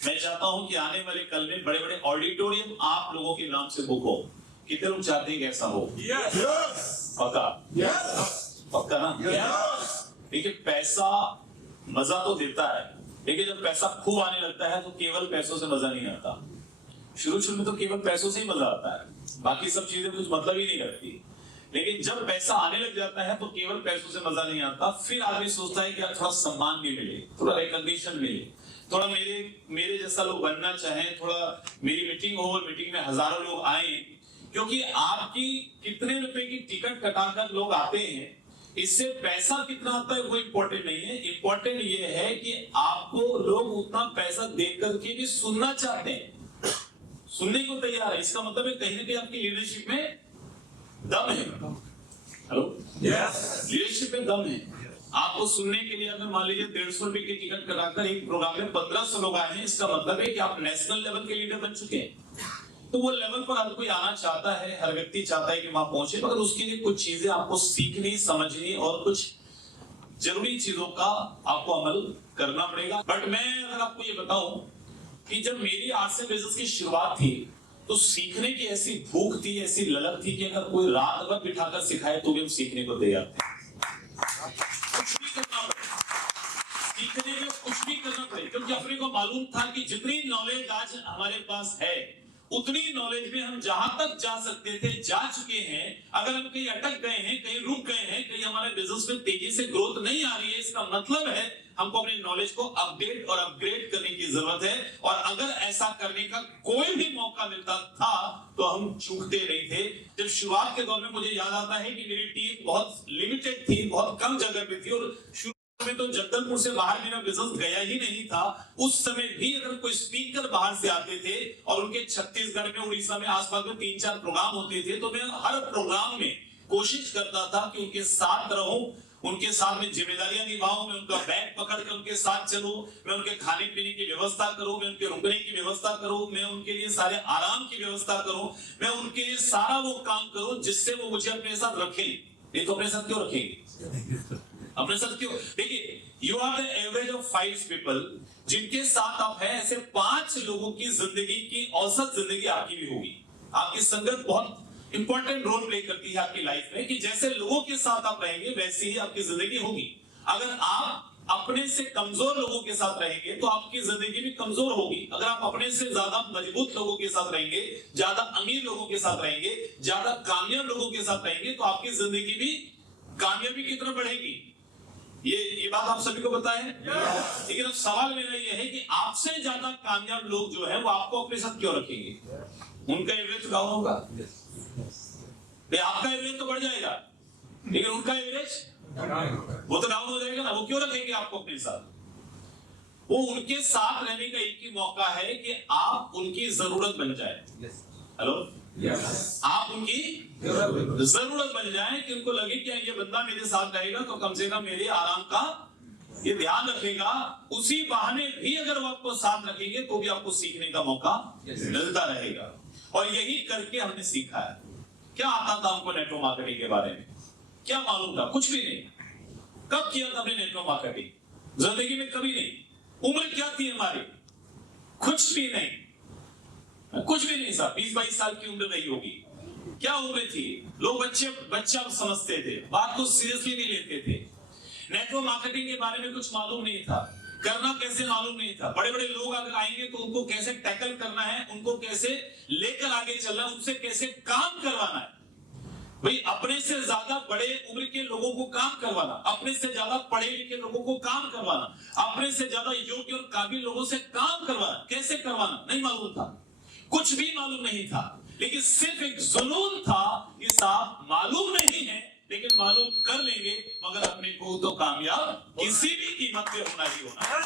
मैं चाहता हूं कि आने वाले कल में बड़े बड़े ऑडिटोरियम आप लोगों के नाम से बुक हो। कितने लोग चाहते हैं कि ऐसा हो? पक्का? पक्का ना? देखिए, पैसा मजा तो देता है, लेकिन जब पैसा खूब आने लगता है तो केवल पैसों से मजा नहीं आता। शुरू में तो केवल पैसों से ही मजा आता है, बाकी सब चीजें कुछ मतलब ही नहीं रखती। लेकिन जब पैसा आने लग जाता है तो केवल पैसों से मजा नहीं आता। फिर आदमी सोचता है कि थोड़ा सम्मान भी मिले, थोड़ा रिकॉग्निशन मिले, थोड़ा मेरे जैसा लोग बनना चाहें, थोड़ा मेरी मीटिंग हो और मीटिंग में हजारों लोग आए। क्योंकि आपकी कितने रुपए की टिकट कटाकर लोग आते हैं, इससे पैसा कितना आता है वो इंपॉर्टेंट नहीं है। इंपॉर्टेंट ये है कि आपको लोग उतना पैसा देकर के भी सुनना चाहते हैं, सुनने को तैयार है। इसका मतलब है कहीं ना कहीं आपकी लीडरशिप में दम है। हेलो, लीडरशिप में दम है। आपको सुनने के लिए अगर मान लीजिए 150 रुपए की टिकट कराकर एक प्रोग्राम में 1500 लोग आए हैं, इसका मतलब है कि आप नेशनल लेवल के लीडर बन चुके हैं। तो वो लेवल पर हर कोई आना चाहता है, हर व्यक्ति चाहता है कि वहां पहुंचे, मगर उसके लिए कुछ चीजें आपको सीखनी, समझनी और कुछ जरूरी चीजों का आपको अमल करना पड़ेगा। बट मैं अगर आपको ये बताऊं कि जब मेरी आर्ट से बिजनेस की शुरुआत थी तो सीखने की ऐसी भूख थी, ऐसी ललक थी कि अगर कोई रात भर बिठाकर सिखाए तो भी हम सीखने को तैयार थे। कुछ भी करना पड़े, सीखने में कुछ भी करना पड़े, क्योंकि अपने को मालूम था कि जितनी नॉलेज आज हमारे पास है उतनी नॉलेज में हम जहां तक जा सकते थे जा चुके हैं। अगर हम कहीं अटक गए हैं, कहीं रुक गए हैं, कहीं हमारे बिजनेस में तेजी से ग्रोथ नहीं आ रही है, इसका मतलब है हमको अपने नॉलेज को अपडेट और अपग्रेड करने की जरूरत है। और अगर ऐसा करने का कोई भी मौका मिलता था तो हम चूकते नहीं थे। जब शुरुआत के दौर में मुझे याद आता है कि मेरी टीम बहुत लिमिटेड थी, बहुत कम जगह पे थी, और में तो जगदलपुर से बाहर मेरा बिजनेस गया ही नहीं था। उस समय भी अगर कोई स्पीकर बाहर से आते थे और उनके छत्तीसगढ़ में, उड़ीसा में, आसपास में 3-4 प्रोग्राम होते थे, तो मैं हर प्रोग्राम में कोशिश करता था कि उनके साथ रहूं, उनके साथ में जिम्मेदारियां निभाऊं, मैं उनका बैग पकड़ कर उनके साथ चलूं, मैं उनके खाने पीने की व्यवस्था करूं, मैं उनके रुकने की व्यवस्था करूं, मैं उनके लिए सारे आराम की व्यवस्था करूं, मैं उनके लिए सारा वो काम करूं जिससे वो मुझे अपने साथ रखें। नहीं तो अपने साथ क्यों रखेंगे? अपने साथ क्यों? देखिए, you are the average of 5 people, जिनके साथ आप हैं, ऐसे 5 लोगों की जिंदगी की औसत जिंदगी आपकी भी होगी। आपकी संगत बहुत इंपॉर्टेंट रोल प्ले करती है आपकी लाइफ में, कि जैसे लोगों के साथ आप रहेंगे वैसी ही आपकी जिंदगी होगी। अगर आप अपने से कमजोर लोगों के साथ रहेंगे तो आपकी जिंदगी भी कमजोर होगी। अगर आप अपने से ज्यादा मजबूत लोगों के साथ रहेंगे, ज्यादा अमीर लोगों के साथ रहेंगे, ज्यादा कामयाब लोगों के साथ रहेंगे, तो आपकी जिंदगी भी कामयाबी की तरफ बढ़ेगी। ये बात आप सभी को पता है। लेकिन अब सवाल मेरा ये है कि आपसे ज्यादा कामयाब लोग जो है वो आपको अपने साथ क्यों रखेंगे? उनका एवरेज डाउन होगा, आपका एवरेज तो बढ़ जाएगा, लेकिन उनका एवरेज वो तो डाउन हो जाएगा ना। वो क्यों रखेंगे आपको अपने साथ? वो उनके साथ रहने का एक ही मौका है कि आप उनकी जरूरत बन जाए। हेलो, आप उनकी जरूरत बन जाए, कि उनको लगे कि ये बंदा मेरे साथ रहेगा तो कम से कम मेरे आराम का ये ध्यान रखेगा। उसी बहाने भी अगर वो आपको साथ रखेंगे तो भी आपको सीखने का मौका मिलता रहेगा। और यही करके हमने सीखा है। क्या आता था हमको नेटवर्क मार्केटिंग के बारे में? क्या मालूम था? कुछ भी नहीं। कब किया था हमने नेटवर्क मार्केटिंग? जिंदगी में कभी नहीं। उम्र क्या थी हमारी? कुछ भी नहीं, कुछ भी नहीं साहब। 20-22 साल की उम्र नहीं होगी। क्या उम्र थी? लोग बच्चा समझते थे, बात को सीरियसली नहीं लेते थे। नेटवर्क मार्केटिंग के बारे में कुछ मालूम नहीं था, करना कैसे मालूम नहीं था। बड़े बड़े लोग अगर आएंगे तो उनको कैसे टैकल करना है, उनको कैसे लेकर आगे चलना है, उनसे कैसे काम करवाना है। भाई, अपने से ज्यादा बड़े उम्र के लोगों को काम करवाना, अपने से ज्यादा पढ़े लिखे लोगों को काम करवाना, अपने से ज्यादा योग्य और काबिल लोगों से काम करवाना, कैसे करवाना नहीं मालूम था। कुछ भी मालूम नहीं था, लेकिन सिर्फ एक जुनून था कि साहब मालूम नहीं है लेकिन मालूम कर लेंगे, मगर अपने को तो कामयाब किसी भी कीमत पे होना ही होना है।